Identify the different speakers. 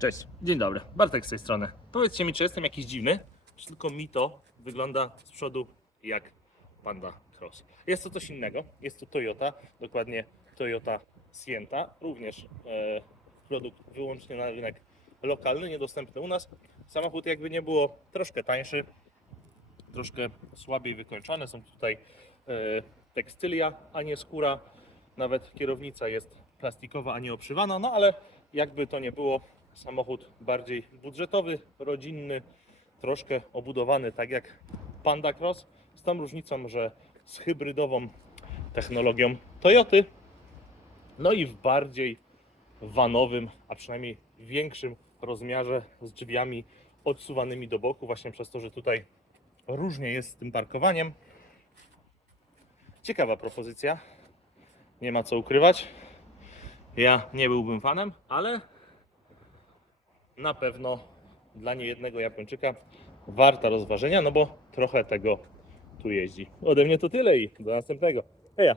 Speaker 1: Cześć, dzień dobry, Bartek z tej strony. Powiedzcie mi, czy jestem jakiś dziwny, czy tylko mi to wygląda z przodu jak Panda Cross. Jest to coś innego, jest to Toyota, dokładnie Toyota Sienta, również e, produkt wyłącznie na rynek lokalny, niedostępny u nas. Samochód jakby nie było troszkę tańszy, troszkę słabiej wykończone, są tutaj e, tekstylia, a nie skóra, nawet kierownica jest plastikowa, a nie obszywana, no ale jakby to nie było, samochód bardziej budżetowy, rodzinny, troszkę obudowany tak jak Panda Cross, z tą różnicą, że z hybrydową technologią Toyoty, no i w bardziej vanowym, a przynajmniej większym rozmiarze z drzwiami odsuwanymi do boku, właśnie przez to, że tutaj różnie jest z tym parkowaniem. Ciekawa propozycja, nie ma co ukrywać. Ja nie byłbym fanem, ale na pewno dla niejednego Japończyka warta rozważenia, no bo trochę tego tu jeździ. Ode mnie to tyle i do następnego. Heja!